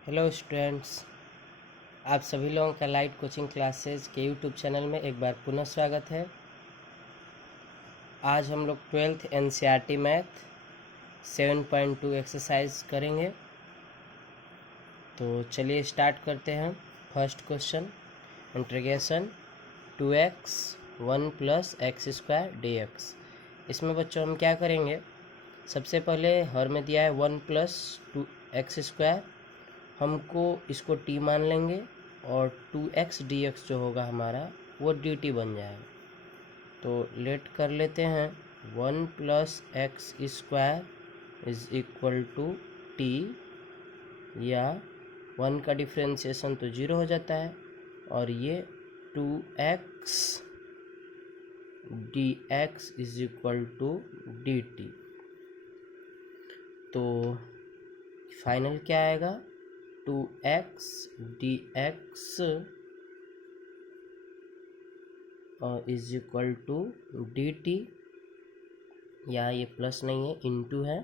Hello students, आप सभी लोगों का लाइट कोचिंग क्लासेस के यूट्यूब चैनल में एक बार पुनः स्वागत है। आज हम लोग 12th एनसीईआरटी मैथ 7.2 एक्सरसाइज करेंगे। तो चलिए स्टार्ट करते हैं। First question, integration 2x 1 + x² dx। इसमें बच्चों हम क्या करेंगे, सबसे पहले हर में दिया है 1 + 2x², हमको इसको t मान लेंगे और 2x dx जो होगा हमारा वो dt बन जाएगा। तो लेट कर लेते हैं 1 + x² = t, या 1 का डिफ्रेंशिएशन तो 0 हो जाता है और ये 2x dx = dt। तो फाइनल क्या आएगा, 2x dx = dt, या ये प्लस नहीं है इनटू है,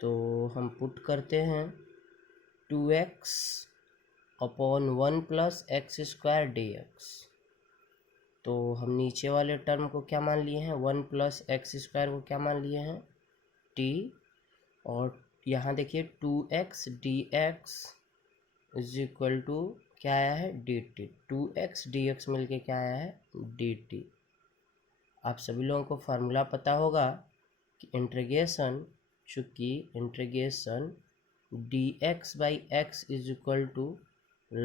तो हम पुट करते हैं 2x अपॉन 1 + x² dx। तो हम नीचे वाले टर्म को क्या मान लिए हैं, 1 + x² को क्या मान लिए हैं, t, और यहाँ देखिए 2x dx = क्या आया है, dt। 2x dx मिलके क्या आया है, dt। आप सभी लोगों को फार्मूला पता होगा कि इंटीग्रेशन, चूँकि integration dx/x =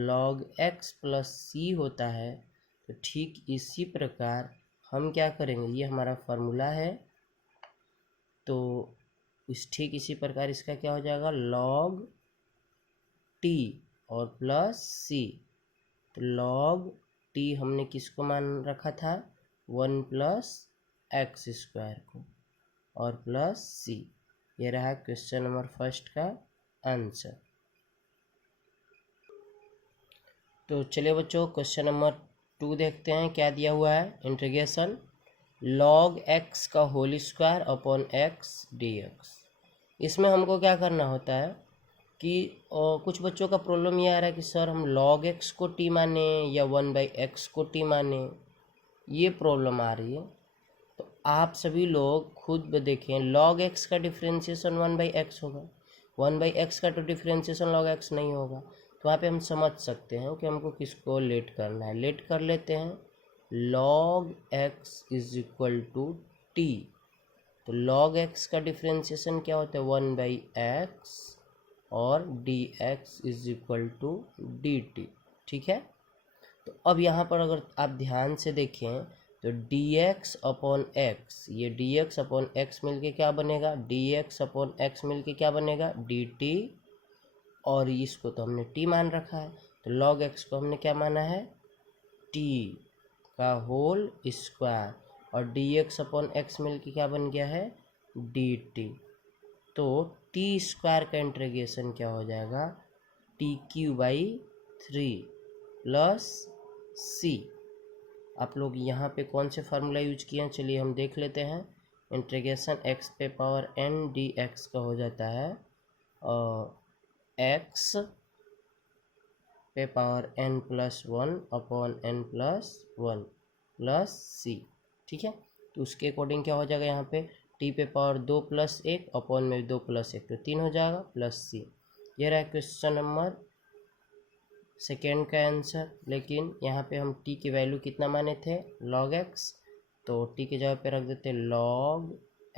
log x + c होता है, तो ठीक इसी प्रकार हम क्या करेंगे, ये हमारा फार्मूला है, तो ठीक इसी प्रकार इसका क्या हो जाएगा, log t और प्लस c। तो log t हमने किसको मान रखा था, 1 + x² को, और प्लस c। ये रहा क्वेश्चन नंबर फर्स्ट का आंसर। तो चलिए बच्चों क्वेश्चन नंबर 2 देखते हैं क्या दिया हुआ है। इंटीग्रेशन log x का whole square upon x dx। इसमें हमको क्या करना होता है कि कुछ बच्चों का प्रॉब्लम ये आ रहा है कि सर हम log x को t माने या 1/x को t माने, ये प्रॉब्लम आ रही है। तो आप सभी लोग खुद देखें, log x का डिफ्रेंशिएशन 1/x होगा, 1/x का तो डिफ्रेंशिएशन log x नहीं होगा। तो वहाँ पे हम समझ सकते हैं कि हमको किसको लेट करना है। लेट कर लेते हैं log x = t। तो log x का डिफ्रेंशिएशन क्या होता है, 1/x, और dx = dt। ठीक है। तो अब यहाँ पर अगर आप ध्यान से देखें तो dx अपॉन x, ये dx अपॉन x मिलके क्या बनेगा, dx अपॉन x मिलके क्या बनेगा, dt, और इसको तो हमने t मान रखा है, तो log x को हमने क्या माना है, t का होल स्क्वायर, और dx अपॉन x मिलके क्या बन गया है, dt। तो t² का इंटीग्रेशन क्या हो जाएगा, tq/3 प्लस c। आप लोग यहाँ पे कौन से फार्मूला यूज किए हैं, चलिए हम देख लेते हैं। इंटीग्रेशन x⁴n dx का हो जाता है x⁴n + 1 upon n + 1 plus c। ठीक है। तो उसके अकॉर्डिंग क्या हो जाएगा, यहाँ पे t⁴2 + 1 अपॉन में 2 + 1 तो 3 हो जाएगा, प्लस c। ये रहा क्वेश्चन नंबर सेकेंड का आंसर। लेकिन यहाँ पे हम t की वैल्यू कितना माने थे, log x, तो t की जगह पे रख देते log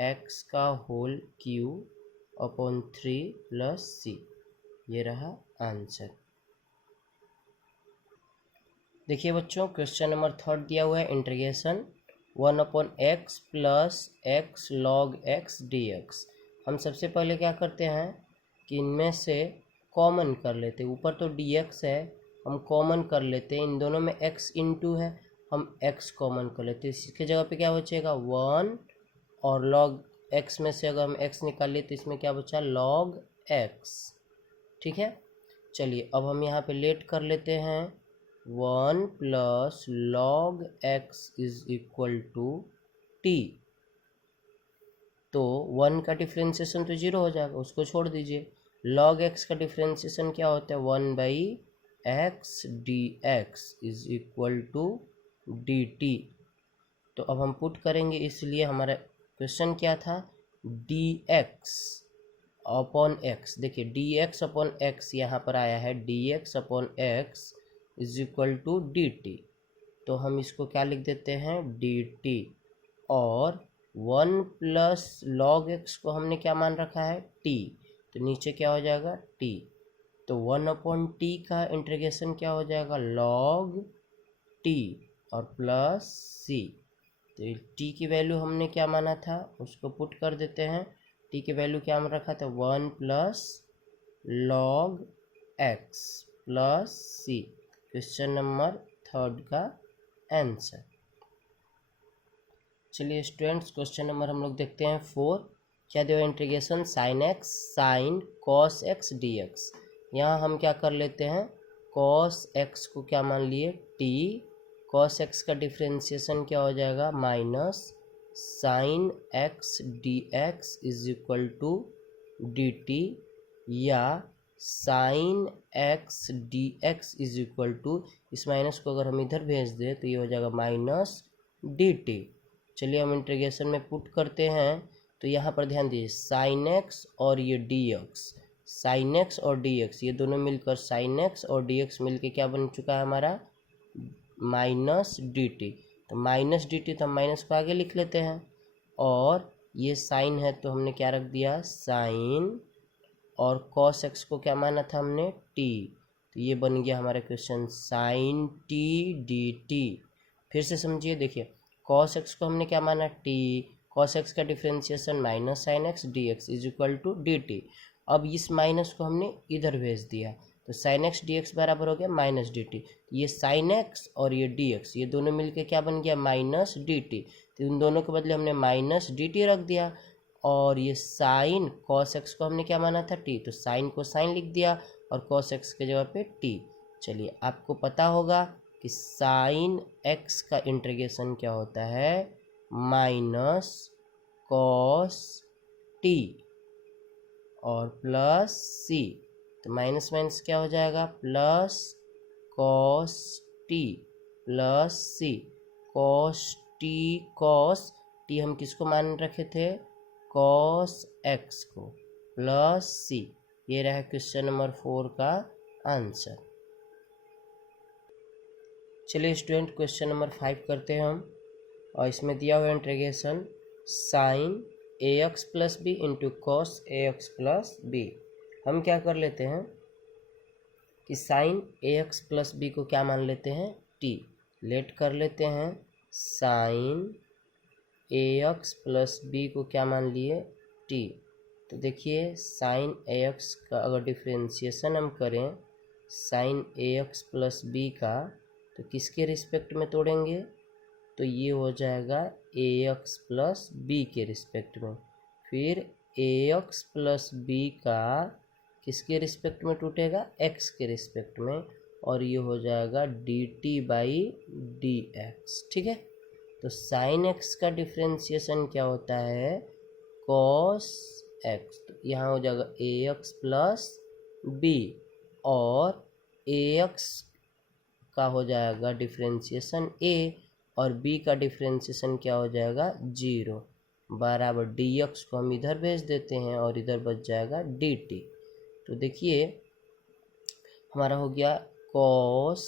x का whole cube upon 3 plus c। ये रहा आंसर। देखिए बच्चों क्वेश्चन नंबर थर्ड दिया हुआ है, integration 1/x + x log x dx। हम सबसे पहले क्या करते हैं कि इनमें से कॉमन कर लेते हैं। ऊपर तो dx है, हम कॉमन कर लेते हैं, इन दोनों में x इंटू है, हम x कॉमन कर लेते हैं। इसके जगह पे क्या बचेगा, 1, और log x में से अगर हम x निकाल लेते तो इसमें क्या बचा, log x। ठीक है। चलिए अब हम यहाँ पे लेट कर लेते हैं 1 + log x = t। तो 1 का डिफ्रेंशिएशन तो 0 हो जाएगा, उसको छोड़ दीजिए। लॉग एक्स का डिफ्रेंसिएशन क्या होता है, 1/x dx is equal to dt। तो अब हम पुट करेंगे, इसलिए हमारा क्वेश्चन क्या था, dx अपॉन x। देखिए dx अपॉन x यहाँ पर आया है, dx upon x is equal to dt। तो हम इसको क्या लिख देते हैं, dt। और 1 प्लस लॉग एक्स को हमने क्या मान रखा है, t। तो नीचे क्या हो जाएगा, t। तो 1/t का इंटीग्रेशन क्या हो जाएगा, log t और प्लस c। तो t की वैल्यू हमने क्या माना था, उसको पुट कर देते हैं। t की वैल्यू क्या मान रखा था, 1 plus log x plus c। Question number 3 का आंसर। चलिए स्टूडेंट्स, क्वेश्चन नंबर हम लोग देखते हैं 4। क्या दिया, integration sine x sine cos x D x. यहाँ हम क्या कर लेते हैं, कॉस एक्स को क्या मान लिए, टी। कॉस एक्स का डिफ्रेंसिएशन क्या हो जाएगा, minus sine x D x is equal to D T, या sine x D x is equal to, इस माइनस को अगर हम इधर भेज दें तो ये हो जाएगा माइनस डी टी। चलिए हम इंटीग्रेशन में पुट करते हैं। तो यहाँ पर ध्यान दीजिए, साइन एक्स और ये डी एक्स, साइन एक्स और डी एक्स ये दोनों मिलकर, साइन एक्स और डी एक्स मिलकर क्या बन चुका है हमारा, माइनस डी टी। तो माइनस डी टी, तो हम माइनस को आगे लिख लेते हैं। और ये साइन है तो हमने क्या रख दिया, साइन, और कॉस एक्स को क्या माना था हमने, टी। तो ये बन गया हमारा question, sine t d t. फिर से समझिए, देखिए कॉस एक्स को हमने क्या माना, टी। कॉस एक्स का differentiation minus sine x D x is equal to D t. अब इस माइनस को हमने इधर भेज दिया, तो साइन एक्स डी एक्स बराबर हो गया माइनस डी टी। ये साइन एक्स और ये डी एक्स ये दोनों मिलके क्या बन गया, माइनस डी टी। तो इन दोनों के बदले हमने माइनस डी टी रख दिया। और ये साइन कॉस एक्स को हमने क्या माना था, टी। तो साइन को साइन लिख दिया और कॉस एक्स के जगह पे टी। चलिए आपको पता होगा कि साइन एक्स का इंटीग्रेशन क्या होता है, माइनस कॉस टी और प्लस सी। तो माइनस माइनस क्या हो जाएगा, प्लस कॉस टी प्लस सी। कॉस टी हम किसको मान रखे थे, कॉस एक्स को, प्लस सी। ये रहा क्वेश्चन नंबर 4 का आंसर। चलिए स्टूडेंट, क्वेश्चन नंबर 5 करते हैं हम। और इसमें दिया हुआ integration sine A x plus B into cos A x plus B. हम क्या कर लेते हैं कि sine A x plus B को क्या मान लेते हैं, टी। लेट कर लेते हैं, sign A x plus B को क्या मान लिए, टी। तो देखिए साइन ए एक्स का अगर डिफ्रेंसिएशन हम करें sign A x plus B का, तो किसके रिस्पेक्ट में तोड़ेंगे, तो ये हो जाएगा ए एक्स प्लस बी के रिस्पेक्ट में। फिर ए एक्स प्लस बी का किसके रिस्पेक्ट में टूटेगा, एक्स के रिस्पेक्ट में, और ये हो जाएगा D T by D x. ठीक है, तो साइन एक्स का डिफ्रेंसिएशन क्या होता है, कॉस एक्स। तो यहाँ हो जाएगा ए एक्स प्लस बी, और ए एक्स का हो जाएगा डिफ्रेंसिएशन ए, और बी का डिफ्रेंसिएशन क्या हो जाएगा, 0 बराबर डी एक्स को हम इधर भेज देते हैं और इधर बच जाएगा डी टी। तो देखिए हमारा हो गया कॉस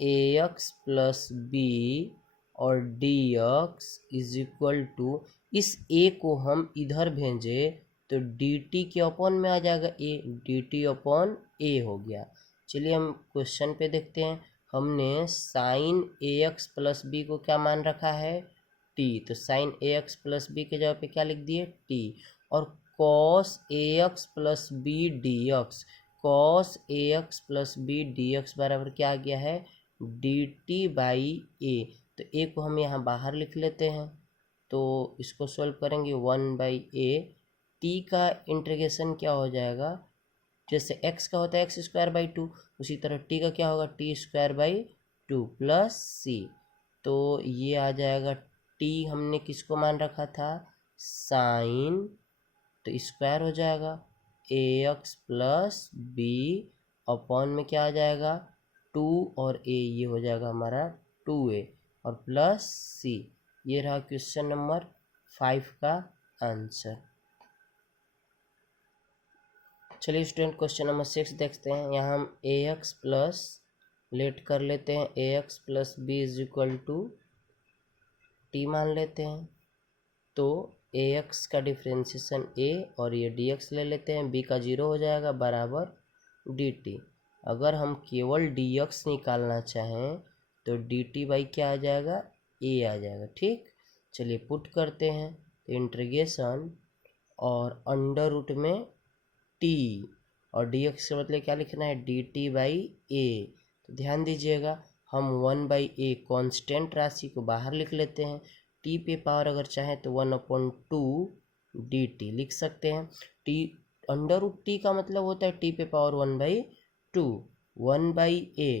ए एक्स प्लस बी और d x is equal to, इस ए को हम इधर भेजें तो डी टी के अपॉन में आ जाएगा A, D T upon A हो गया। चलिए हम क्वेश्चन पे देखते हैं। हमने sine A x plus B को क्या मान रखा है, टी। तो sine A x plus B के जगह पे क्या लिख दिए, टी। और कॉस ए x plus B D X, cos ए x plus B D X बराबर क्या आ गया है, डी टी बाई ए। तो ए को हम यहाँ बाहर लिख लेते हैं, तो इसको सॉल्व करेंगे 1/a। टी का इंटीग्रेशन क्या हो जाएगा, जैसे x का होता है x²/2, उसी तरह t का क्या होगा, t² प्लस c। तो ये आ जाएगा t हमने किसको मान रखा था, साइन, तो स्क्वायर हो जाएगा ax प्लस बी अपॉन में क्या आ जाएगा 2 और a, ये हो जाएगा हमारा 2a और प्लस c। ये रहा क्वेश्चन नंबर 5 का आंसर। चलिए स्टूडेंट क्वेश्चन नंबर 6 देखते हैं। यहाँ हम ax प्लस लेट कर लेते हैं ax plus b is equal to t मान लेते हैं। तो ax का डिफ्रेंशिएशन a और ये dx ले लेते हैं, b का 0 हो जाएगा बराबर dt। अगर हम केवल dx निकालना चाहें तो dt बाई क्या आ जाएगा a आ जाएगा। ठीक, चलिए पुट करते हैं। तो इंटीग्रेशन और अंडर रूट में t और dx के बदले क्या लिखना है dt बाई a। तो ध्यान दीजिएगा हम 1/a कांस्टेंट राशि को बाहर लिख लेते हैं। टी पे पावर अगर चाहें तो 1/2 dt लिख सकते हैं। टी अंडर रूट टी का मतलब होता है टी पे पावर 1/2 1/a।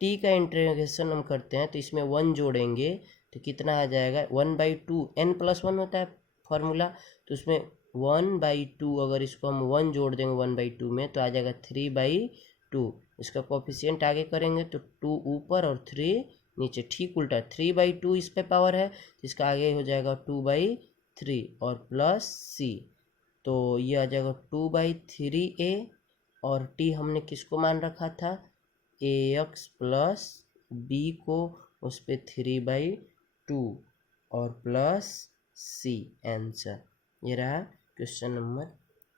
टी का इंटीग्रेशन हम करते हैं तो इसमें 1 जोड़ेंगे तो कितना आ जाएगा 1/2 n + 1 होता है फॉर्मूला। तो उसमें 1/2 अगर इसको हम 1 जोड़ देंगे 1/2 में तो आ जाएगा 3/2। इसका कोफिशिएंट आगे करेंगे तो 2 ऊपर और 3 नीचे, ठीक उल्टा 3/2 इस पे पावर है तो इसका आगे हो जाएगा 2/3 और प्लस c। तो ये आ जाएगा 2/3a और t हमने किसको मान रखा था ax प्लस b को, उस पे 3/2 और प्लस c आंसर। ये रहा क्वेश्चन नंबर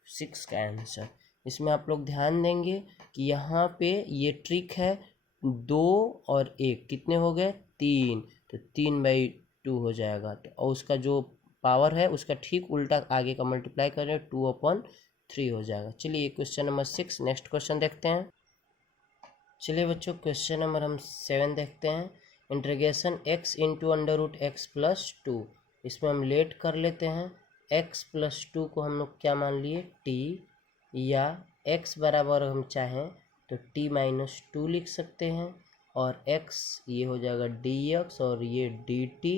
6 का आंसर। इसमें आप लोग ध्यान देंगे कि यहाँ पे ये ट्रिक है 2 और 1 कितने हो गए 3, तो 3/2 हो जाएगा। तो और उसका जो पावर है उसका ठीक उल्टा आगे का मल्टीप्लाई करें 2/3 हो जाएगा। चलिए क्वेश्चन नंबर 6 नेक्स्ट क्वेश्चन देखते हैं। चलिए बच्चों क्वेश्चन नंबर हम 7 देखते हैं। Integration x into under root x plus 2। इसमें हम लेट कर लेते हैं। x प्लस 2 को हम लोग क्या मान लिए t, या x बराबर हम चाहें तो t माइनस 2 लिख सकते हैं और x ये हो जाएगा dx और ये dt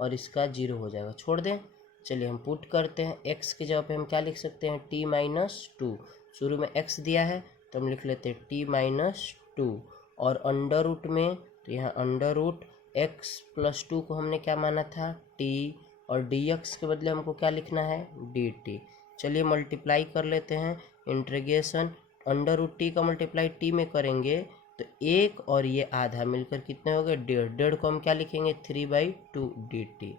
और इसका 0 हो जाएगा, छोड़ दें। चलिए हम पुट करते हैं। x की जगह पे हम क्या लिख सकते हैं t माइनस 2। शुरू में x दिया है तो हम लिख लेते हैं t माइनस 2 और अंडर रूट में तो यहाँ अंडर रूट x प्लस 2 को हमने क्या माना था t और dx के बदले हमको क्या लिखना है dt। चलिए मल्टीप्लाई कर लेते हैं। इंटीग्रेशन अंडर रूट टी का मल्टीप्लाई टी में करेंगे तो 1 और ये आधा मिलकर कितने हो गए 1.5। 1.5 को हम क्या लिखेंगे 3/2 dt।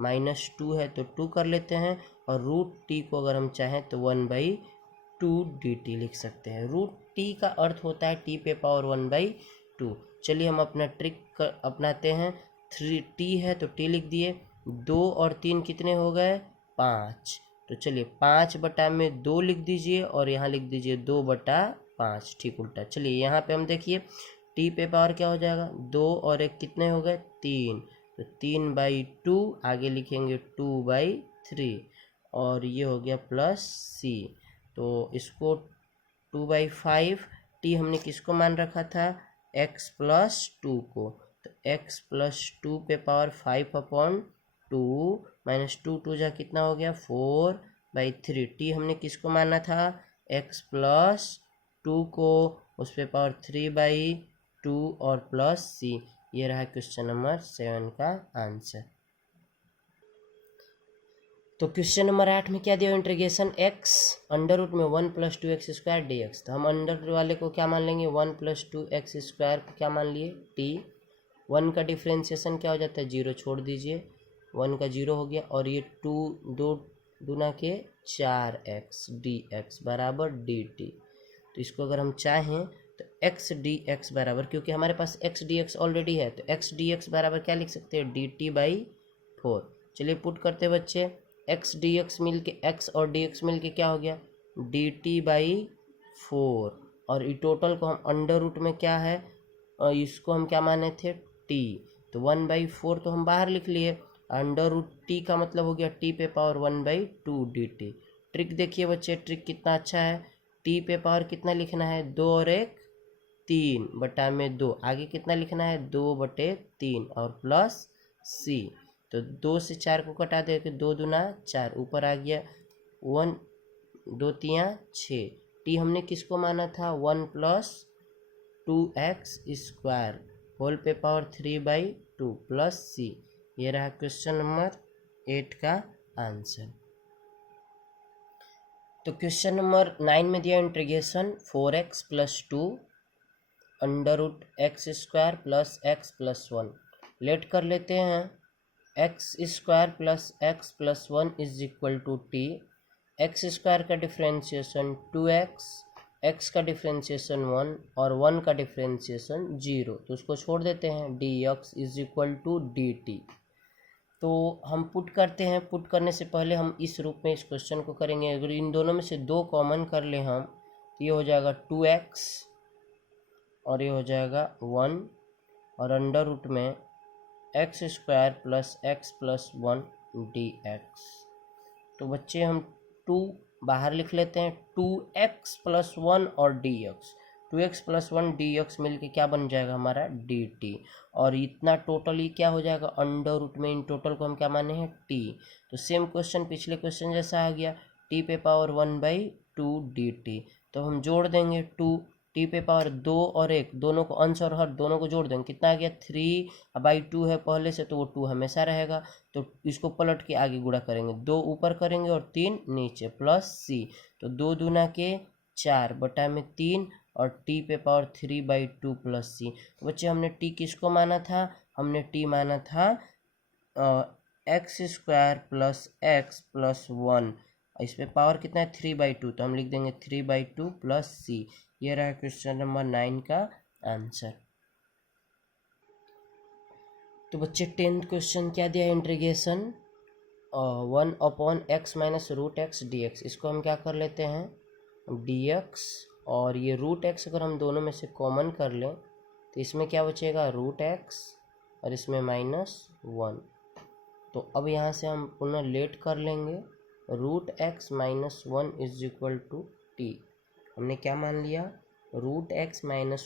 माइनस 2 है तो 2 कर लेते हैं और रूट टी को अगर हम चाहें तो 1/2 dt लिख सकते हैं। रूट टी का अर्थ होता है टी पे पावर 1/2। चलिए हम अपना ट्रिक अपनाते हैं। 3t है तो t लिख दिए, 2 और 3 कितने हो गए 5। तो चलिए 5/2 लिख दीजिए और यहाँ लिख दीजिए 2/5, ठीक उल्टा। चलिए यहाँ पे हम देखिए टी पे पावर क्या हो जाएगा 2 और 1 कितने हो गए 3, तो 3/2 आगे लिखेंगे 2/3 और ये हो गया प्लस c। तो इसको 2/5 टी हमने किसको मान रखा था x प्लस 2 को, तो x प्लस 2 पे पावर 5/2 माइनस 2 2 जा कितना हो गया 4/3। टी हमने किसको माना था x प्लस 2 को, उस पे पावर 3/2 और प्लस c। ये रहा क्वेश्चन नंबर 7 का आंसर। तो क्वेश्चन नंबर 8 में क्या दिया इंटीग्रेशन x अंडर रूट में 1 + 2x² dx। तो हम अंडर रूट वाले को क्या मान लेंगे 1 + 2x² को क्या मान लिए t। 1 का डिफ्रेंशिएशन क्या हो जाता है 0, छोड़ दीजिए 1 का 0 हो गया और ये 2 2 दूना के 4x dx बराबर dt। तो इसको अगर हम चाहें तो x dx बराबर, क्योंकि हमारे पास x dx ऑलरेडी है तो x dx बराबर क्या लिख सकते हैं dt/4। चलिए पुट करते बच्चे, x dx मिल के x और dx मिल के क्या हो गया dt/4 और ये टोटल को हम अंडर रूट में क्या है और इसको हम क्या माने थे t, तो 1/4 तो हम बाहर लिख लिए। अंडर रूट टी का मतलब हो गया टी पे पावर 1/2 dt। ट्रिक देखिए बच्चे, ट्रिक कितना अच्छा है। टी पे पावर कितना लिखना है 2 और 1 3/2, आगे कितना लिखना है 2/3 और प्लस c। तो 2 से 4 को कटा दे तो 2 दूना 4, ऊपर आ गया 1 दो तियाँ 6, टी हमने किसको माना था 1 + 2x² होल पे पावर 3/2 प्लस सी। ये रहा क्वेश्चन नंबर 8 का आंसर। तो क्वेश्चन नंबर 9 में दिया integration 4x + 2 √x² + x + 1। Late कर लेते हैं। x² + x + 1 = t। x² का डिफ्रेंशिएशन 2x, x का डिफ्रेंशिएशन 1 और 1 का डिफ्रेंशिएशन 0, तो उसको छोड़ देते हैं। dx = dt। तो हम पुट करते हैं। पुट करने से पहले हम इस रूप में इस क्वेश्चन को करेंगे। अगर इन दोनों में से 2 कॉमन कर ले हम, तो ये हो जाएगा 2x और ये हो जाएगा 1 और अंडर रूट में x² + x + 1 dx। तो बच्चे हम 2 बाहर लिख लेते हैं। 2x + 1 और dx, 2x + 1 dx मिलके क्या बन जाएगा हमारा dt। और इतना टोटली क्या हो जाएगा अंडर रूट में, इन टोटल को हम क्या माने हैं t। तो सेम क्वेश्चन पिछले क्वेश्चन जैसा आ गया, t पे पावर 1/2 dt। तो हम जोड़ देंगे 2, t पे पावर 2 और 1, दोनों को अंश और हर दोनों को जोड़ देंगे, कितना आ गया 3/2 है पहले से, तो वो 2 हमेशा रहेगा। तो इसको पलट के आगे गुणा करेंगे, 2 ऊपर करेंगे और 3 नीचे प्लस c। तो 2 दूना के 4 बटा में 3 और t पे पावर 3/2 प्लस c। तो बच्चे हमने t किसको माना था, हमने t माना था x² + x + 1। इस पे पावर कितना है 3/2, तो हम लिख देंगे 3/2 प्लस c। ये रहा क्वेश्चन नंबर 9 का आंसर। तो बच्चे 10th क्वेश्चन क्या दिया, इंटीग्रेशन 1/x - √x dx। इसको हम क्या कर लेते हैं dx, और ये √x अगर हम दोनों में से कॉमन कर लें तो इसमें क्या बचेगा √x और इसमें -1। तो अब यहाँ से हम पुनः लेट कर लेंगे, √x - 1 = t। हमने क्या मान लिया, √x - 1 =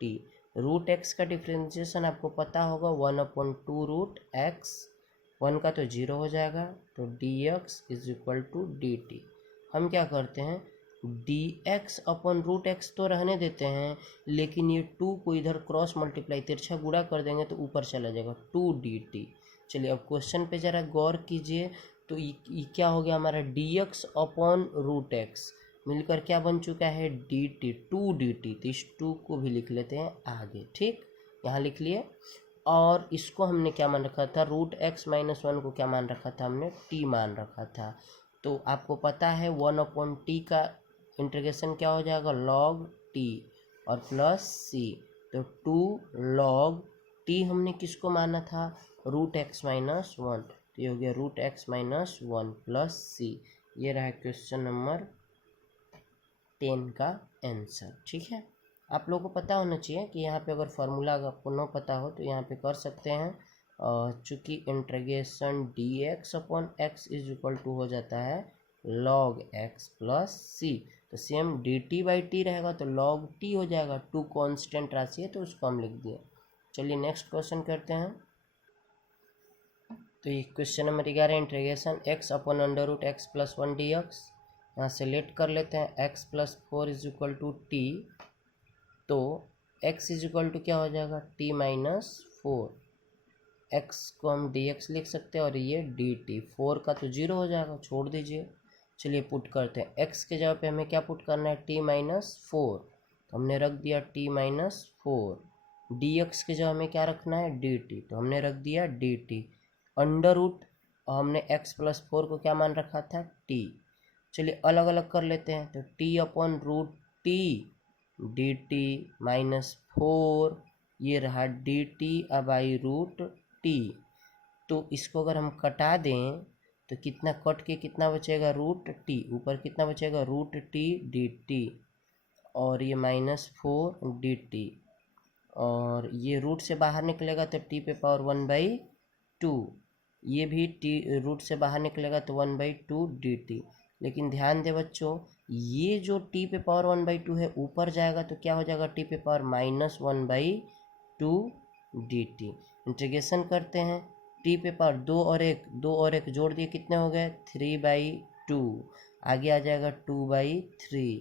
t। √x का डिफ्रेंशिएशन आपको पता होगा 1/2 √x, 1 का तो 0 हो जाएगा, तो dx = dt। हम क्या करते हैं dx/√x तो रहने देते हैं, लेकिन ये 2 को इधर क्रॉस मल्टीप्लाई तिरछा गुणा कर देंगे तो ऊपर चला जाएगा 2 dt। चलिए अब क्वेश्चन पे ज़रा गौर कीजिए। तो ये क्या हो गया हमारा dx/√x मिलकर क्या बन चुका है dt, 2 dt। तो इस 2 को भी लिख लेते हैं आगे, ठीक, यहाँ लिख लिए। और इसको हमने क्या मान रखा था, √x - 1 को क्या मान रखा था हमने t मान रखा था। तो आपको पता है 1/t का इंटीग्रेशन क्या हो जाएगा log t और प्लस c। तो 2 log t हमने किसको माना था √x - 1, तो ये हो गया √x - 1 प्लस c। ये रहा क्वेश्चन नंबर 10 का आंसर, ठीक है। आप लोगों को पता होना चाहिए कि यहाँ पे अगर फार्मूला अगर आपको न पता हो तो यहाँ पे कर सकते हैं। चूँकि इंटीग्रेशन dx/x = हो जाता है log x प्लस c, तो सेम dt/t रहेगा तो log t हो जाएगा। 2 कांस्टेंट राशि है तो उसको हम लिख दिए। चलिए नेक्स्ट क्वेश्चन करते हैं। तो ये question number 11, integration x/√x + 1 dx। यहाँ से लेट कर लेते हैं x + 4 = t। तो x = क्या हो जाएगा t - 4। x को हम dx लिख सकते हैं और ये dt, 4 का तो 0 हो जाएगा, छोड़ दीजिए। चलिए पुट करते हैं, x के जगह पे हमें क्या पुट करना है t - 4, तो हमने रख दिया t - 4। dx के जगह हमें क्या रखना है dt, तो हमने रख दिया dt। अंडर रूट हमने x + 4 को क्या मान रखा था t। चलिए अलग अलग कर लेते हैं, तो t/√t dt -4, ये रहा dt/√t। तो इसको अगर हम कटा दें तो कितना कट के कितना बचेगा √t, ऊपर कितना बचेगा √t dt, और ये -4 dt, और ये रूट से बाहर निकलेगा तो t पे पावर 1/2, ये भी t रूट से बाहर निकलेगा तो 1/2 dt। लेकिन ध्यान दे बच्चों, ये जो t पे पावर 1/2 है ऊपर जाएगा तो क्या हो जाएगा t पे पावर -1/2 dt। इंटीग्रेशन करते हैं, t पे पावर 2 और 1 जोड़ दिए कितने हो गए 3/2, आगे आ जाएगा 2/3,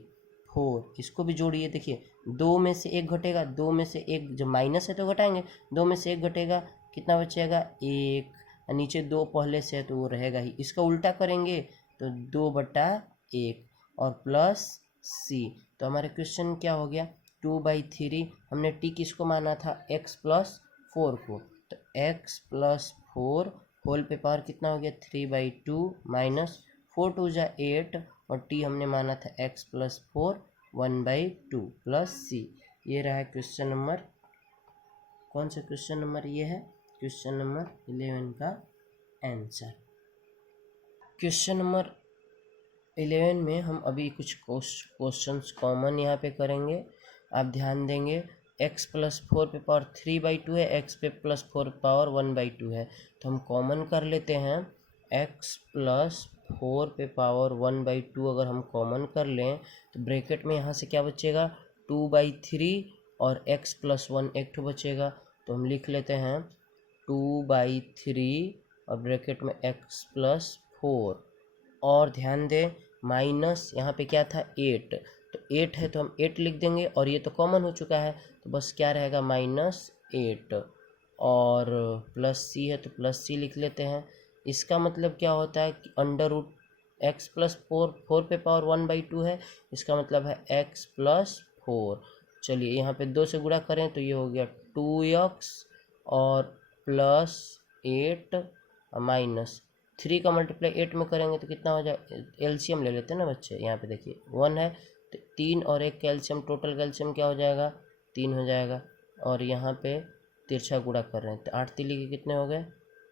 4, इसको भी जोड़िए। देखिए 2 में से 1 घटेगा, 2 में से 1 जब माइनस है तो घटाएंगे, 2 में से 1 घटेगा, कितना बचेगा 1, नीचे 2 पहले से है तो वो रहेगा ही। इसका उल्टा करेंगे तो 2/1 और प्लस सी। तो हमारे क्वेश्चन क्या हो गया 2/3। हमने टी किसको माना था x+4 को, तो x+4 होल पे पावर कितना हो गया 3/2 माइनस 4 2 जा 8 और टी हमने माना था x+4 1/2 प्लस सी। ये रहा क्वेश्चन नंबर, कौन सा क्वेश्चन नंबर ये है, क्वेश्चन नंबर 11 का आंसर। क्वेश्चन नंबर 11 में हम अभी कुछ क्वेश्चंस कॉमन यहाँ पे करेंगे, आप ध्यान देंगे। x+4 पे पावर 3/2 है, x पे +4 पावर 1/2 है, तो हम कॉमन कर लेते हैं। x+4 पे पावर 1/2 अगर हम कॉमन कर लें तो ब्रैकेट में यहाँ से क्या बचेगा 2/3 और x+1 एक ठो बचेगा, तो हम लिख लेते हैं 2/3 और ब्रैकेट में x+4। और ध्यान दें माइनस यहाँ पे क्या था 8, तो 8 है तो हम 8 लिख देंगे और ये तो कॉमन हो चुका है तो बस क्या रहेगा -8 और प्लस सी है तो प्लस सी लिख लेते हैं। इसका मतलब क्या होता है कि x+4 4 पे पावर 1/2 है, इसका मतलब है x+4। चलिए यहाँ पे 2 से गुणा करें तो ये हो गया 2x और +8 माइनस 3 का मल्टीप्लाई 8 में करेंगे तो कितना हो जाए, एलसीएम ले लेते हैं ना बच्चे। यहाँ पे देखिए 1 है तो 3 और 1 कैल्शियम, टोटल कैल्शियम क्या हो जाएगा 3 हो जाएगा, और यहाँ पे तिरछा गुणा कर रहे हैं तो 8 3 के कितने हो गए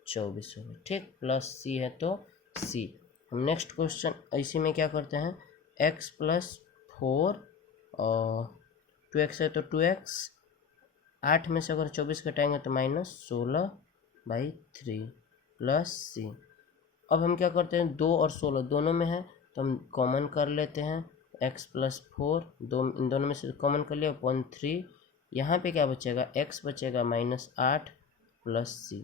24 हो गए, ठीक। प्लस सी है तो सी। हम नेक्स्ट क्वेश्चन इसी में क्या करते हैं, x+4 और 2x है तो 2x, 8 में से अगर 24 घटाएंगे तो -16/3 प्लस सी। अब हम क्या करते हैं 2 और 16 दोनों में है तो हम कॉमन कर लेते हैं, x+4 इन दोनों में से कॉमन कर लिया 3, यहाँ पे क्या बचेगा x बचेगा -8 प्लस सी।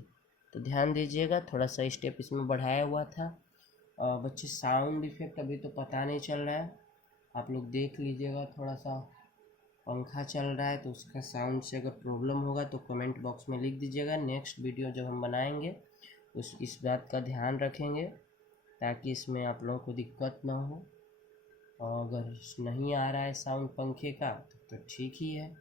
तो ध्यान दीजिएगा थोड़ा सा स्टेप इसमें बढ़ाया हुआ था। बच्चे साउंड इफेक्ट अभी तो पता नहीं चल रहा है, आप लोग देख लीजिएगा, थोड़ा सा पंखा चल रहा है तो उसका साउंड से अगर प्रॉब्लम होगा तो कमेंट बॉक्स में लिख दीजिएगा। नेक्स्ट वीडियो जब हम बनाएंगे इस बात का ध्यान रखेंगे ताकि इसमें आप लोगों को दिक्कत ना हो। और अगर नहीं आ रहा है साउंड पंखे का तो ठीक ही है।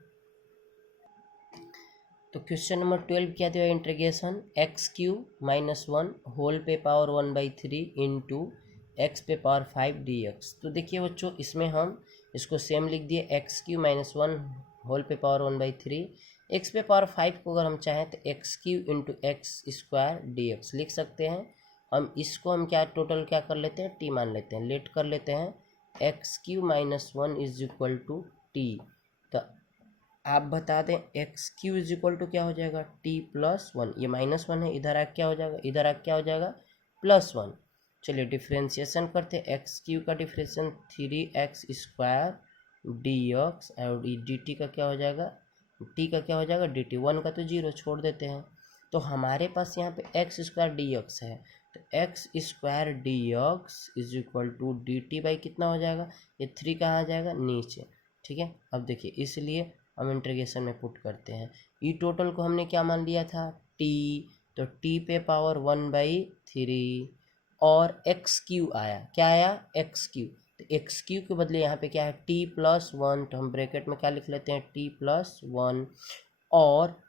तो क्वेश्चन नंबर 12 क्या दिया, इंटीग्रेशन x³ -1 होल पे पावर 1/3 इंटू x पे पावर 5 dx। तो देखिए बच्चों इसमें हम इसको सेम लिख दिए, x³ -1 होल पे पावर 1/3, x पे पावर 5 को अगर हम चाहें तो x³ इंटू x² dx लिख सकते हैं। हम इसको हम क्या टोटल क्या कर लेते हैं, t मान लेते हैं, लेट कर लेते हैं x³ -1 is equal to t। तो आप बता दें x³ इज इक्वल टू क्या हो जाएगा t+1, ये -1 है, इधर आ क्या हो जाएगा, इधर आ क्या हो जाएगा +1। चलिए डिफ्रेंशिएशन करते हैं, x³ का डिफ्रेंशिएशन 3x² dx और dt का क्या हो जाएगा, t का क्या हो जाएगा dt, 1 का तो 0 छोड़ देते हैं। तो हमारे पास यहाँ पे x² dx है, तो x² dx is equal to dt by कितना हो जाएगा, ये 3 कहाँ आ जाएगा नीचे, ठीक है। अब देखिए इसलिए हम इंटीग्रेशन में पुट करते हैं, ई टोटल को हमने क्या मान लिया था t, तो t पे पावर 1/3 और x³ आया, क्या आया x³, तो x³ के बदले यहाँ पे क्या है t+1, तो हम ब्रैकेट में क्या लिख लेते हैं t+1 और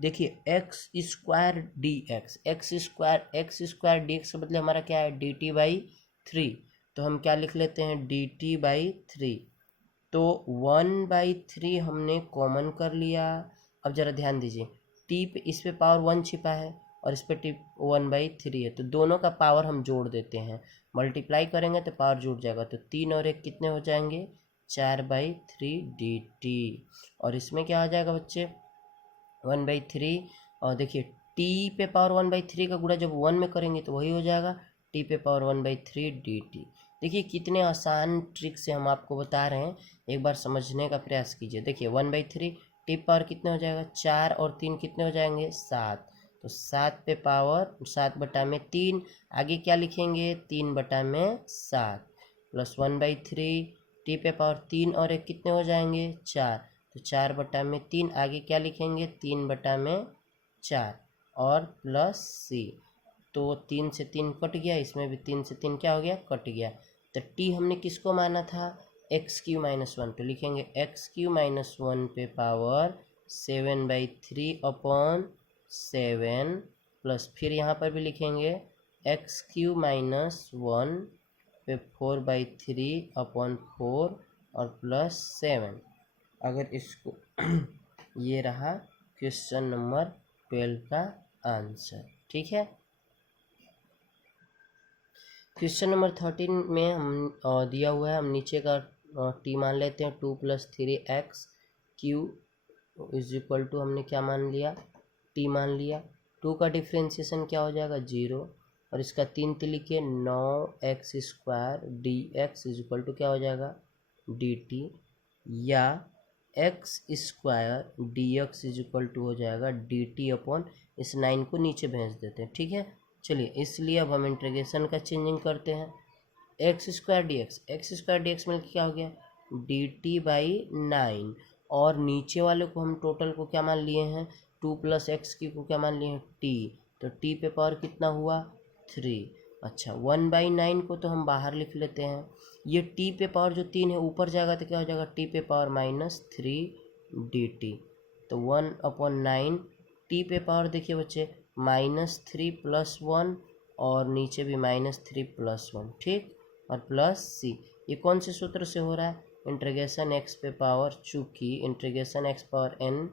देखिए x² dx, x² dx के बदले हमारा क्या है dt/3, तो हम क्या लिख लेते हैं dt/3। तो 1/3 हमने कॉमन कर लिया। अब जरा ध्यान दीजिए t पे इस पे पावर 1 छिपा है और इस पे t 1/3 है, तो दोनों का पावर हम जोड़ देते हैं, मल्टीप्लाई करेंगे तो पावर जुड़ जाएगा, तो 3 और 1 कितने हो जाएंगे 4/3 dt। और इसमें क्या आ जाएगा बच्चे 1/3, और देखिए t पे पावर 1/3 का गुणा जब 1 में करेंगे तो वही हो जाएगा t पे पावर 1/3 dt। देखिए कितने आसान ट्रिक से हम आपको बता रहे हैं, एक बार समझने का प्रयास कीजिए। देखिए 1/3 टी पावर कितने हो जाएगा 4 और 3 कितने हो जाएंगे 7, तो 7 पे पावर 7/3, आगे क्या लिखेंगे 3/7, प्लस 1/3 टी पे पावर 3 और 1 कितने हो जाएंगे 4, तो 4/3 आगे क्या लिखेंगे 3/4 और प्लस सी, तो 3 से 3 कट गया, इसमें भी 3 से 3 क्या हो गया कट गया। तो टी हमने किसको माना था x³ -1, तो लिखेंगे x³ -1 पे पावर 7/3/7 प्लस फिर यहाँ पर भी लिखेंगे x³ -1 पे 4/3/4 और प्लस 7। अगर इसको ये रहा क्वेश्चन नंबर 12 का आंसर। ठीक है, क्वेश्चन नंबर 13 में हम दिया हुआ है, हम नीचे का टी मान लेते हैं 2 + 3x³ = हमने क्या मान लिया टी मान लिया। 2 का डिफ्रेंशिएशन क्या हो जाएगा 0 और इसका 3 लिखिए 9x² dx = क्या हो जाएगा dt, या x² dx = हो जाएगा dt/, इस 9 को नीचे भेज देते हैं। ठीक है, चलिए इसलिए अब हम इंटीग्रेशन का चेंजिंग करते हैं। x² dx में क्या हो गया dt/9 और नीचे वाले को हम टोटल को क्या मान लिए हैं 2 + x की को क्या मान लिए हैं t, तो t पे पावर कितना हुआ 3। अच्छा 1/9 को तो हम बाहर लिख लेते हैं, ये t पे पावर जो 3 है ऊपर जाएगा तो क्या हो जाएगा t पे पावर -3 dt, तो 1/9 t पे पावर देखिए बच्चे -3 + 1 और नीचे भी -3 + 1, ठीक, और प्लस सी, ये कौन से सूत्र से हो रहा है इंटीग्रेशन x पे पावर, चूँकि integration x power n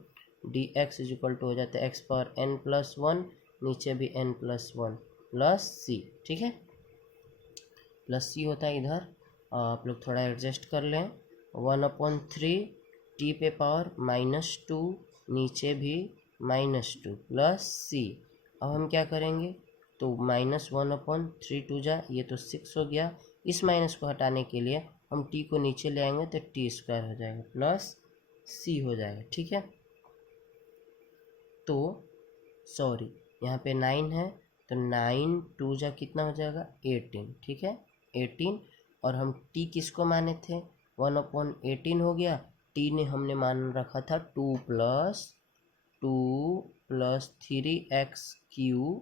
dx = हो जाता है x पावर n + 1, नीचे भी n + 1 प्लस सी। ठीक है, प्लस सी होता है इधर, आप लोग थोड़ा एडजस्ट कर लें। 1/3 टी पे पावर -2, नीचे भी -2 प्लस सी। अब हम क्या करेंगे तो -1/3 2 जा, ये तो 6 हो गया, इस माइनस को हटाने के लिए हम t को नीचे ले आएंगे तो t² हो जाएगा प्लस c हो जाएगा। ठीक है, तो सॉरी यहाँ पे 9 है तो 9 2 जा कितना हो जाएगा 18। ठीक है 18, और हम t किसको माने थे 1/18 हो गया, t ने हमने मान रखा था 2 + 3x³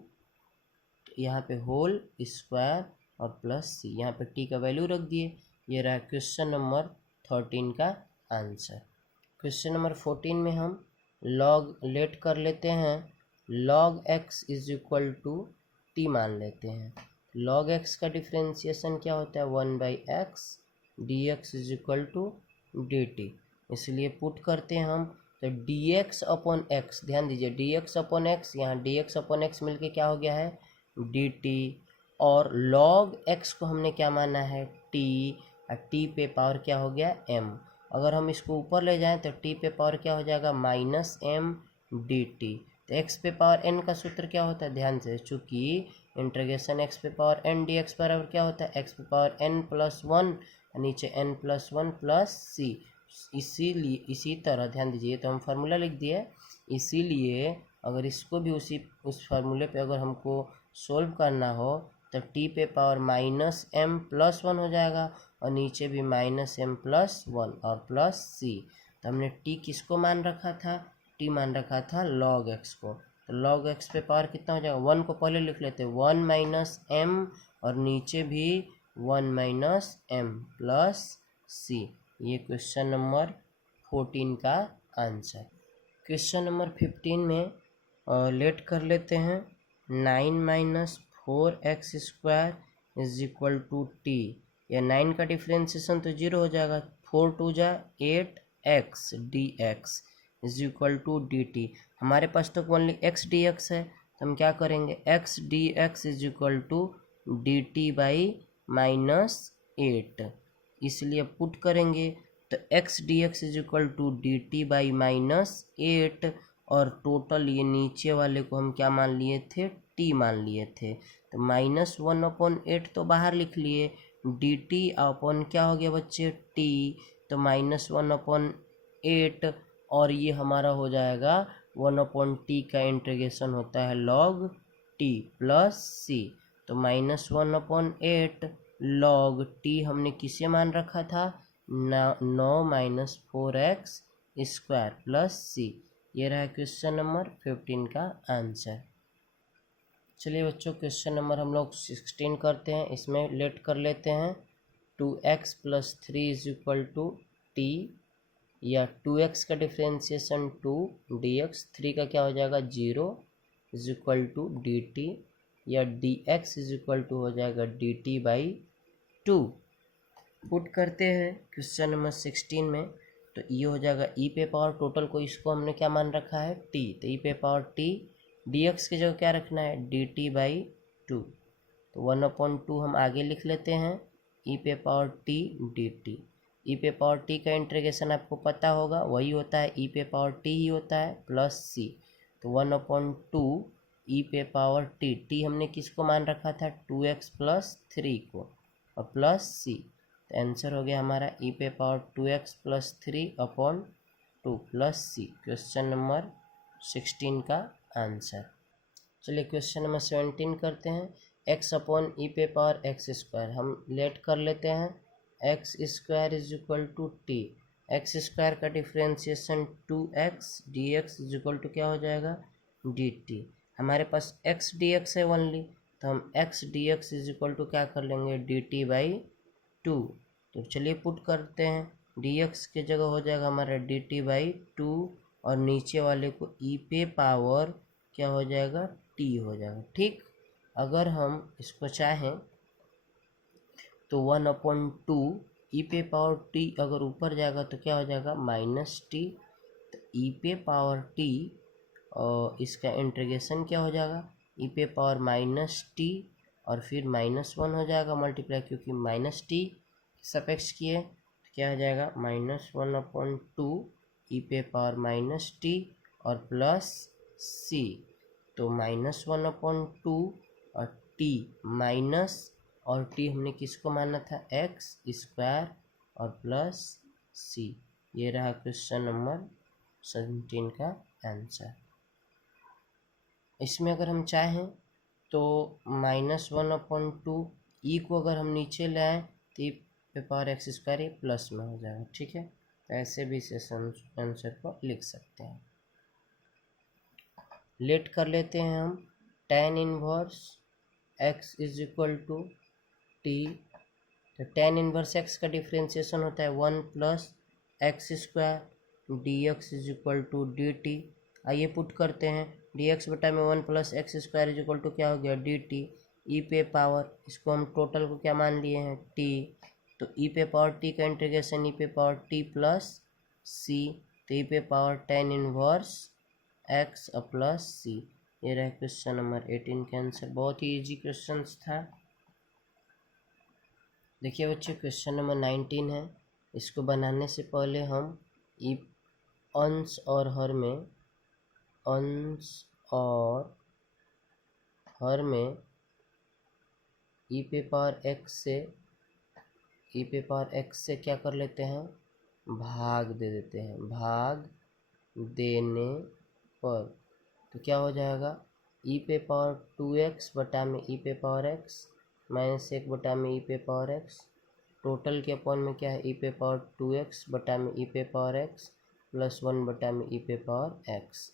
यहाँ पे होल स्क्वायर और प्लस सी, यहाँ पे टी का वैल्यू रख दिए। ये रहा क्वेश्चन नंबर 13 का आंसर। क्वेश्चन नंबर 14 में हम लॉग लेट कर लेते हैं, log x = t मान लेते हैं। log x का डिफ्रेंशिएशन क्या होता है 1/x dx = dt, इसलिए पुट करते हैं हम, तो dx/x, ध्यान दीजिए dx/x, यहाँ dx/x मिलके क्या हो गया है dt, और log x को हमने क्या माना है t, और t पे पावर क्या हो गया m, अगर हम इसको ऊपर ले जाएं तो t पे पावर क्या हो जाएगा -m dt, तो x पे पावर n का सूत्र क्या होता है ध्यान से, चूँकि इंटीग्रेशन x पे पावर n dx बराबर क्या होता है x पे पावर n + 1, नीचे n + 1 प्लस c, इसीलिए इसी तरह ध्यान दीजिए तो हम फार्मूला लिख दिए, इसीलिए अगर इसको भी उस फार्मूले पे अगर हमको सोल्व करना हो तो t पे पावर -m + 1 हो जाएगा और नीचे भी -m + 1 और प्लस c, तो हमने t किसको मान रखा था t मान रखा था log x को, तो log x पे पावर कितना हो जाएगा 1 को पहले लिख लेते हैं 1 - m और नीचे भी 1 - m प्लस c, ये क्वेश्चन नंबर 14 का आंसर। क्वेश्चन नंबर 15 में लेट कर लेते हैं 9 - 4x² = t, या 9 का डिफ्रेंशिएशन तो 0 हो जाएगा, 4 2 जा 8x dx = dt, हमारे पास तो ओनली x dx है, तो हम क्या करेंगे x dx = dt/-8, इसलिए पुट करेंगे तो x dx = dt/-8, और टोटल ये नीचे वाले को हम क्या मान लिए थे t मान लिए थे, तो -1/8 तो बाहर लिख लिए, dt अपन क्या हो गया बच्चे t, तो -1/8, और ये हमारा हो जाएगा 1/t का इंटीग्रेशन होता है log t प्लस c, तो -1/8 लॉग टी हमने किसे मान रखा था, 9 minus 4x square plus c. ये रहा क्वेश्चन नंबर 15 का आंसर। चलिए बच्चों क्वेश्चन नंबर हम लोग 16 करते हैं। इसमें लेट कर लेते हैं 2x plus 3 is equal to t, या 2x का डिफ्रेंसिएशन 2 dx, 3 का क्या हो जाएगा 0 is equal to D T, या dx इज इक्वल टू हो जाएगा dt बाई 2। पुट करते हैं क्वेश्चन नंबर 16 में, तो ये हो जाएगा e पे पावर टोटल को, इसको हमने क्या मान रखा है t, तो e पे पावर t, dx की जगह क्या रखना है dt बाई 2, तो 1/2 हम आगे लिख लेते हैं e पे पावर t dt। ई पे पावर टी का इंटीग्रेशन आपको पता होगा, वही होता है ई पे पावर टी ही होता है प्लस सी, तो 1/2 ई पे पावर टी, टी हमने किसको मान रखा था 2x प्लस 3 को, और प्लस सी, तो आंसर हो गया हमारा ई पे पावर 2x प्लस 3/2 प्लस सी, क्वेश्चन नंबर 16 का आंसर। चलिए क्वेश्चन नंबर 17 करते हैं। x अपॉन ई पे पावर एक्स स्क्वायर, हम लेट कर लेते हैं x square is equal to t, x square का differentiation 2x dx is equal to क्या हो जाएगा dt। हमारे पास x dx है ओनली, तो हम x dx is equal to क्या कर लेंगे dt बाई 2। तो चलिए पुट करते हैं, dx के जगह हो जाएगा हमारा dt बाई 2, और नीचे वाले को e पे पावर क्या हो जाएगा t हो जाएगा। ठीक, अगर हम इसको चाहें तो 1/2 ई पे पावर टी अगर ऊपर जाएगा तो क्या हो जाएगा माइनस टी, तो ई पे पावर टी और इसका इंटीग्रेशन क्या हो जाएगा ई पे पावर माइनस टी, और फिर -1 हो जाएगा मल्टीप्लाई, क्योंकि माइनस टी सपेक्स किए तो क्या हो जाएगा -1/2 ई पे पावर माइनस टी और प्लस सी, तो -1/2 और टी माइनस, और टी हमने किसको माना था एक्स स्क्वायर और प्लस सी। ये रहा क्वेश्चन नंबर 17 का आंसर। इसमें अगर हम चाहें तो -1/2 ई को अगर हम नीचे लाएं तो ई पे पावर एक्स स्क्वायर ये प्लस में हो जाएगा। ठीक है, तो ऐसे भी इस आंसर को लिख सकते हैं। लेट कर लेते हैं हम tan inverse x is equal to t, तो tan इनवर्स x का डिफ्रेंसिएशन होता है 1 plus x square d x is equal to D t. आइए पुट करते हैं, डी एक्स बटा में 1 plus x square is equal to क्या हो गया डी टी, ई पे पावर, इसको हम टोटल को क्या मान लिए हैं टी, तो ई पे पावर टी का इंटीग्रेशन ई पे पावर टी प्लस सी, तो ई पे power tan inverse x plus c. ये रहा क्वेश्चन नंबर 18 का आंसर। बहुत ही इजी क्वेश्चन था। देखिए बच्चे क्वेश्चन नंबर 19 है, इसको बनाने से पहले हम अंश और हर में ई पे पावर एक्स से क्या कर लेते हैं भाग दे देते हैं, भाग देने पर तो क्या हो जाएगा ई पे पावर 2x बटा में ई पे पावर एक्स -1 बटा में ई पे पावर एक्स, टोटल के अपॉन में क्या है ई पे पावर 2x बटा में ई पे पावर एक्स प्लस 1 बटा में ई पे पावर एक्स,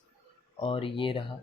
और ये रहा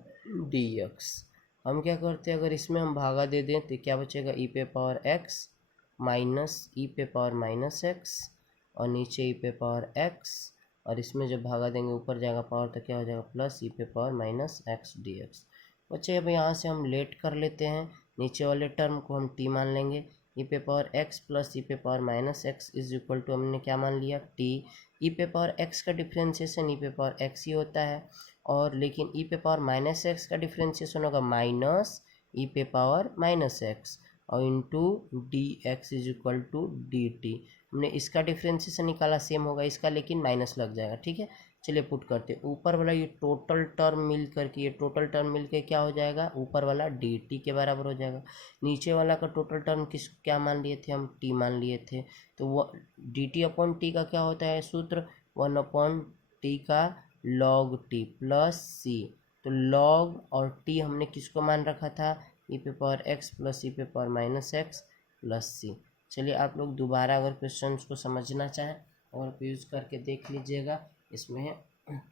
dx। हम क्या करते हैं, अगर इसमें हम भागा दे दें तो क्या बचेगा ई पे पावर एक्स माइनस ई पे पावर माइनस एक्स, और नीचे ई पे पावर एक्स, और इसमें जब भागा देंगे ऊपर जाएगा पावर तो क्या हो जाएगा प्लस ई पे power minus x D x. बच्चे अब यहाँ से हम लेट कर लेते हैं, नीचे वाले टर्म को हम टी मान लेंगे, ई पे पावर एक्स प्लस ई पे power minus x is equal to हमने क्या मान लिया टी। ई पे पावर एक्स का डिफ्रेंसिएशन ई पे पावर एक्स ही होता है, और लेकिन ई पे पावर माइनस एक्स का डिफ्रेंसिएशन होगा माइनस ई पे पावर माइनस एक्स, और into d x is equal to D t. हमने इसका डिफ्रेंसिएशन निकाला सेम होगा इसका, लेकिन माइनस लग जाएगा। ठीक है, चलिए पुट करते हैं, ऊपर वाला ये टोटल टर्म मिल करके ये टोटल टर्म मिल के क्या हो जाएगा ऊपर वाला डी टी के बराबर हो जाएगा, नीचे वाला का टोटल टर्म किस क्या मान लिए थे हम टी मान लिए थे, तो वो डी टी अपॉन टी का क्या होता है सूत्र 1/t का log t प्लस सी, तो log और t हमने किसको मान रखा था ई पे पावर एक्स प्लस ई पे पावर माइनस एक्स प्लस सी, चलिए आप लोग दोबारा अगर क्वेश्चन को समझना चाहें और आप यूज़ करके देख लीजिएगा, इसमें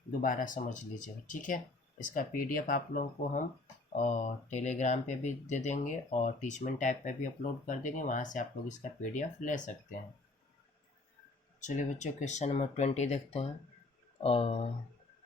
दोबारा समझ लीजिएगा, ठीक है। इसका PDF आप लोगों को हम टेलीग्राम पे भी दे देंगे और टीचमेंट ऐप पे भी अपलोड कर देंगे, वहाँ से आप लोग इसका PDF ले सकते हैं। चलिए बच्चों क्वेश्चन नंबर 20 देखते हैं।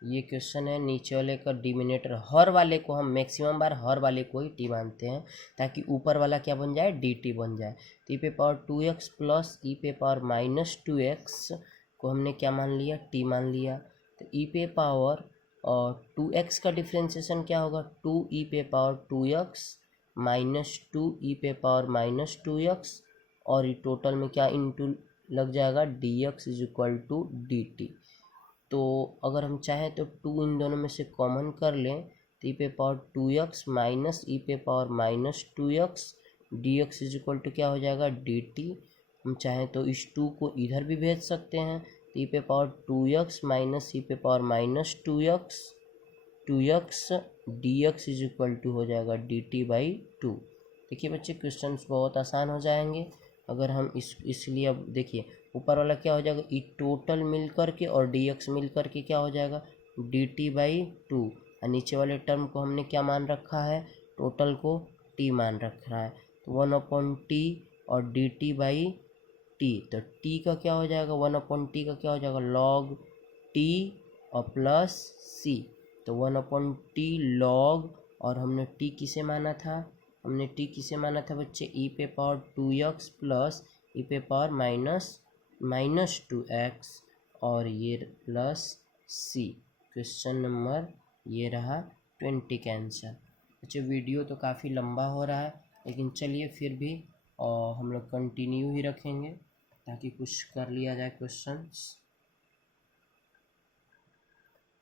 ये क्वेश्चन है, नीचे वाले का डिमिनेटर हर वाले को हम मैक्सिमम बार हर वाले को ही टी मानते हैं ताकि ऊपर वाला क्या बन जाए, dt बन जाए। तो e⁻2x प्लस e⁻−2x को हमने क्या मान लिया, t मान लिया। तो e⁻2x का डिफ्रेंसिएशन क्या होगा, 2e⁻2x माइनस 2e⁻−2x और ये टोटल में क्या इंटू लग जाएगा, dx is equal to dt। तो अगर हम चाहें तो 2 इन दोनों में से कॉमन कर लें तो e⁻2x minus e⁻−2x dx is equal to क्या हो जाएगा, dt। हम चाहें तो इस 2 को इधर भी भेज सकते हैं तो e⁻2x minus e⁻−2x dx is equal to हो जाएगा dt/2। देखिए बच्चे क्वेश्चन बहुत आसान हो जाएंगे अगर हम इसलिए अब देखिए ऊपर वाला क्या हो जाएगा, ई टोटल मिल करके और dx मिल करके क्या हो जाएगा, dt/2। और नीचे वाले टर्म को हमने क्या मान रखा है, टोटल को t मान रखा है। तो 1/t और dt/t, तो t का क्या हो जाएगा, 1/t का क्या हो जाएगा, log t और प्लस c। तो 1/t log, और हमने t किसे माना था, हमने t किसे माना था बच्चे, e⁻2x प्लस e⁻−2x और ये प्लस c। क्वेश्चन नंबर ये रहा 20 का आंसर। बच्चे वीडियो तो काफ़ी लंबा हो रहा है लेकिन चलिए फिर भी हम लोग कंटिन्यू ही रखेंगे ताकि कुछ कर लिया जाए क्वेश्चंस।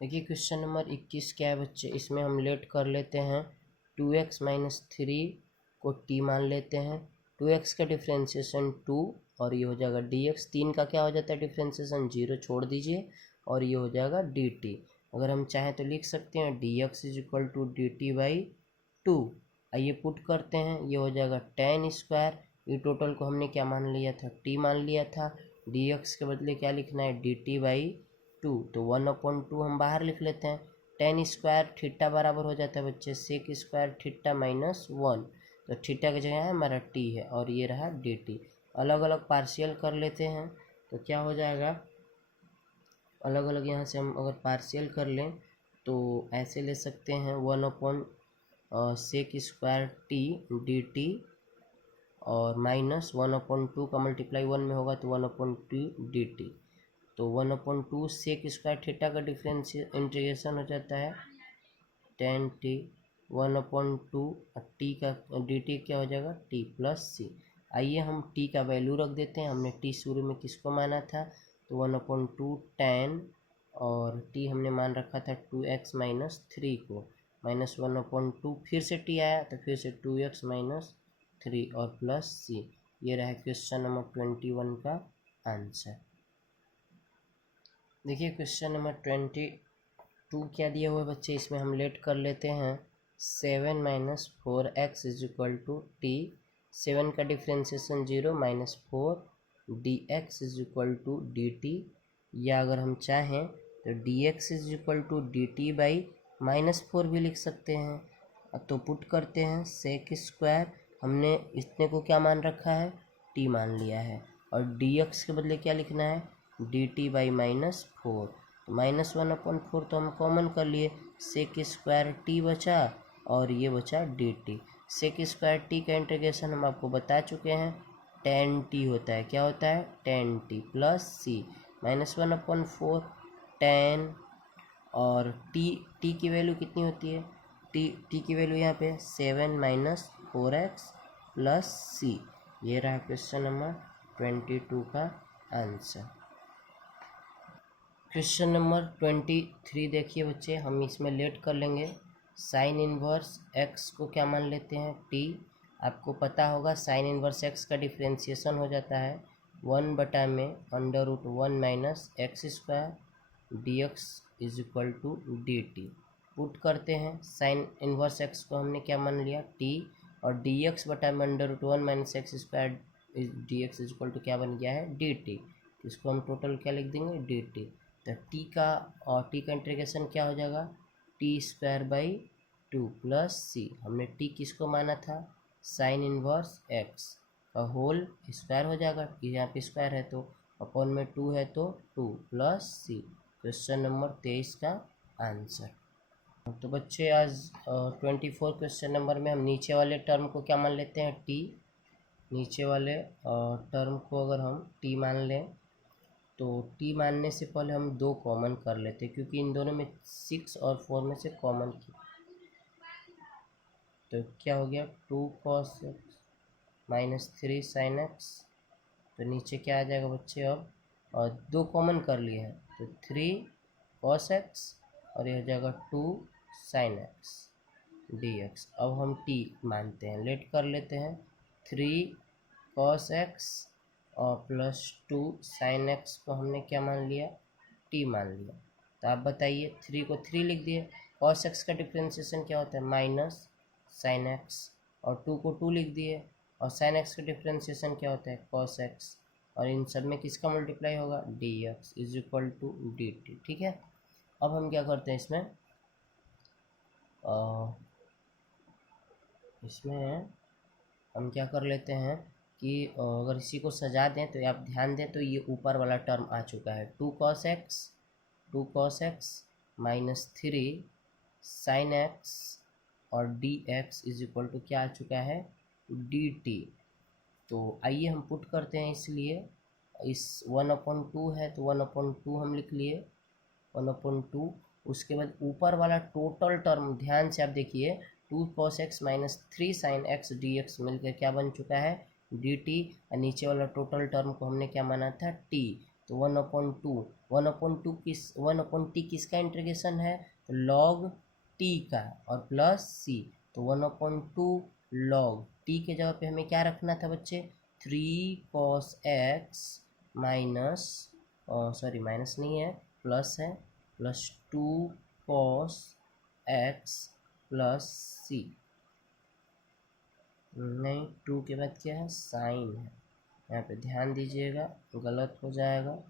देखिए क्वेश्चन नंबर 21 क्या है बच्चे, इसमें हम लेट कर लेते हैं 2x-3 को t मान लेते हैं। 2x का डिफ्रेंसिएशन 2 और ये हो जाएगा dx। 3 का क्या हो जाता है डिफ्रेंसिएशन, 0 छोड़ दीजिए और ये हो जाएगा dt। अगर हम चाहें तो लिख सकते हैं dx is equal to dt/2। आइए पुट करते हैं, ये हो जाएगा tan स्क्वायर, ये टोटल को हमने क्या मान लिया था, t मान लिया था। dx के बदले क्या लिखना है, dt/2। तो 1/2 हम बाहर लिख लेते हैं। tan स्क्वायर थीटा बराबर हो जाता है बच्चे सेक स्क्वायर थीटा -1। तो थीटा की जगह हमारा t है और ये रहा dt। अलग अलग पार्शियल कर लेते हैं तो क्या हो जाएगा, अलग अलग यहाँ से हम अगर पार्शियल कर लें तो ऐसे ले सकते हैं 1/सेक स्क्वायर t dt और -1/2 का मल्टीप्लाई 1 में होगा तो 1/2 dt। तो 1/2 सेक स्क्वायर थीटा का डिफरेंस इंटीग्रेशन हो जाता है tan t 1/2 t का dt क्या हो जाएगा, t प्लस c। आइए हम t का वैल्यू रख देते हैं, हमने t शुरू में किसको माना था, तो 1/2 tan और t हमने मान रखा था 2x-3 को, -1/2 फिर से t आया तो फिर से 2x-3 और प्लस c। ये रहा क्वेश्चन नंबर 21 का आंसर। देखिए क्वेश्चन नंबर 22 क्या दिया हुआ है बच्चे, इसमें हम लेट कर लेते हैं 7 - 4x is equal to t। 7 का differentiation 0 -4 dx is equal to dt, या अगर हम चाहें तो dx is equal to dt/-4 भी लिख सकते हैं। अब तो पुट करते हैं सेक स्क्वायर, हमने इतने को क्या मान रखा है, t मान लिया है, और dx के बदले क्या लिखना है, dt/-4। तो -1/4 तो हम कॉमन कर लिए, सेक स्क्वायर t बचा और ये बचा dt। सेक स्क्वायर t का इंटीग्रेशन हम आपको बता चुके हैं, tan t होता है, क्या होता है, tan t plus c -1/4 tan, और t की वैल्यू कितनी होती है, t की वैल्यू यहाँ पे 7 - 4x प्लस c। ये रहा क्वेश्चन नंबर 22 का आंसर। क्वेश्चन नंबर 23 देखिए बच्चे, हम इसमें लेट कर लेंगे साइन इनवर्स x को क्या मान लेते हैं, t। आपको पता होगा साइन इनवर्स x का डिफ्रेंसिएशन हो जाता है 1/(1 - x² dx is equal to dt। Put करते हैं साइन इनवर्स x को हमने क्या मान लिया, t, और dx/(1 - x² d x is equal to क्या बन गया है डी टी। इसको हम टोटल क्या लिख देंगे डी टी। तो टी का इंटीग्रेशन क्या हो जाएगा t square by two plus c. हमने टी किसको माना था साइन इनवर्स एक्स का होल स्क्वायर हो जाएगा, यहाँ पे स्क्वायर है तो अपॉन में टू है तो to plus C. Question number 23 का आंसर। तो बच्चे आज 24 क्वेश्चन नंबर में हम नीचे वाले टर्म को क्या मान लेते हैं टी। नीचे वाले टर्म को अगर हम टी मान लें तो टी मानने से पहले हम दो कॉमन कर लेते हैं, क्योंकि इन दोनों में 6 और 4 में से कॉमन की तो क्या हो गया 2 cos x minus 3 sin x। तो नीचे क्या आ जाएगा बच्चे अब, और दो कॉमन कर लिए हैं तो 3 cos x और ये हो जाएगा 2 sin x dx। अब हम t मानते हैं, लेट कर लेते हैं 3 cos x और प्लस 2 sin x को हमने क्या मान लिया t मान लिया। तो आप बताइए 3 को 3 लिख दिए, cos x का डिफ्रेंशिएशन क्या होता है माइनस sin x, और 2 को 2 लिख दिए और sin x का डिफ्रेंशिएशन क्या होता है cos x, और इन सब में किसका मल्टीप्लाई होगा dx is equal to dt। ठीक है, अब हम क्या करते हैं इसमें हम क्या कर लेते हैं कि अगर इसी को सजा दें तो आप ध्यान दें तो ये ऊपर वाला टर्म आ चुका है 2 cos x minus 3 sin x और dx इज इक्वल टू क्या आ चुका है dt। तो आइए हम पुट करते हैं, इसलिए इस 1/2 है तो 1/2 हम लिख लिए 1/2। उसके बाद ऊपर वाला टोटल टर्म ध्यान से आप देखिए 2 cos x minus 3 sin x dx मिलकर क्या बन चुका है dt, और नीचे वाला टोटल टर्म को हमने क्या माना था t। तो 1/2 किसका इंटीग्रेशन है तो log t का और प्लस c। तो 1/2 log t के जगह पे हमें क्या रखना था बच्चे 3 cos x minus sorry minus नहीं है प्लस है plus 2 cos x plus c। नहीं 2 के बाद क्या है साइन है, यहाँ पे ध्यान दीजिएगा गलत हो जाएगा,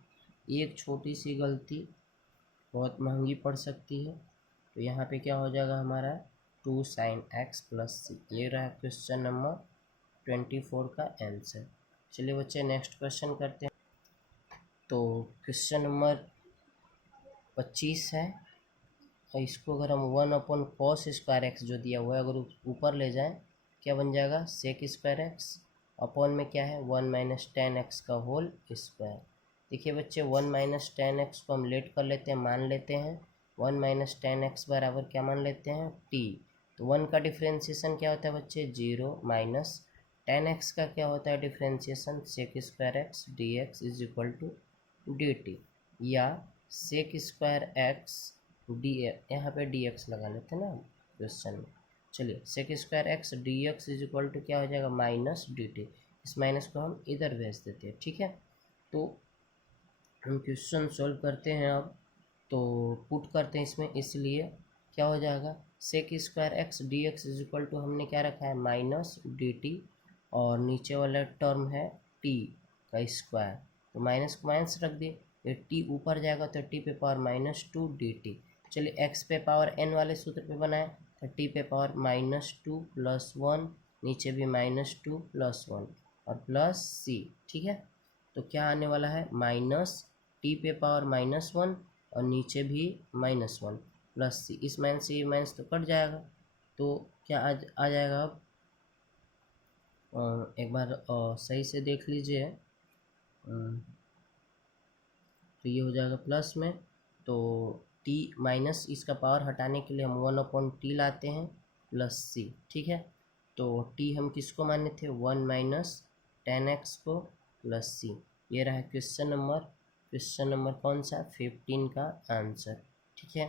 एक छोटी सी गलती बहुत महंगी पड़ सकती है। तो यहाँ पे क्या हो जाएगा हमारा 2 sin x प्लस सी। ये रहा क्वेश्चन नंबर 24 का आंसर। चलिए बच्चे नेक्स्ट क्वेश्चन करते हैं। तो क्वेश्चन नंबर 25 है, और इसको अगर हम 1/cos स्क्वायर एक्स जो दिया हुआ है अगर ऊपर ले जाएं क्या बन जाएगा सेक स्क्वायर एक्स, अपॉन में क्या है 1 माइनस टेन एक्स का होल स्क्वायर। देखिए बच्चे 1 माइनस टेन एक्स को हम लेट कर लेते हैं, मान लेते हैं 1 माइनस टेन एक्स बराबर क्या मान लेते हैं टी। तो 1 का डिफ्रेंशिएशन क्या होता है बच्चे 0 माइनस टेन एक्स का क्या होता है differentiation sec square x D x is equal to D T, या सेक स्क्वायर एक्स डी यहाँ पे डी एक्स लगा लेते हैं ना क्वेश्चन में। चलिए sec square x D x is equal to क्या हो जाएगा माइनस डी टी। इस माइनस को हम इधर भेज देते हैं। ठीक है, तो हम क्वेश्चन सॉल्व करते हैं अब, तो पुट करते हैं इसमें, इसलिए क्या हो जाएगा sec square x D x is equal to हमने क्या रखा है माइनस डी टी, और नीचे वाला टर्म है टी का स्क्वायर, तो माइनस को माइनस रख दिए, ये टी ऊपर जाएगा तो टी पे power minus two D T. चलिए एक्स पे पावर एन वाले सूत्र पे बनाए तो टी पे power minus two plus one, नीचे भी माइनस टू प्लस वन और प्लस सी। ठीक है, तो क्या आने वाला है माइनस टी पे पावर माइनस वन और नीचे भी माइनस वन प्लस सी। इस माइनस से ये माइनस तो कट जाएगा, तो क्या आ जाएगा अब एक बार सही से देख लीजिए। तो ये हो जाएगा प्लस में, तो टी माइनस इसका पावर हटाने के लिए हम 1/t लाते हैं प्लस सी। ठीक है, तो टी हम किसको माने थे 1 माइनस टेन एक्स को प्लस सी। ये रहा क्वेश्चन नंबर कौन सा 15 का आंसर। ठीक है,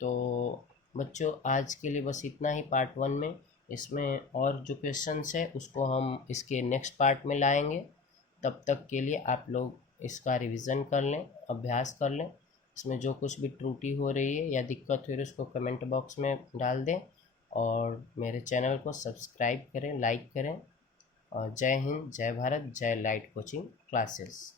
तो बच्चों आज के लिए बस इतना ही पार्ट 1 में। इसमें और जो क्वेश्चंस है उसको हम इसके नेक्स्ट पार्ट में लाएंगे। तब तक के लिए आप लोग इसका रिवीजन कर लें, अभ्यास कर लें। इसमें जो कुछ भी त्रुटि हो रही है या दिक्कत हो रही है उसको कमेंट बॉक्स में डाल दें, और मेरे चैनल को सब्सक्राइब करें, लाइक करें। और जय हिंद, जय भारत, जय लाइट कोचिंग क्लासेस।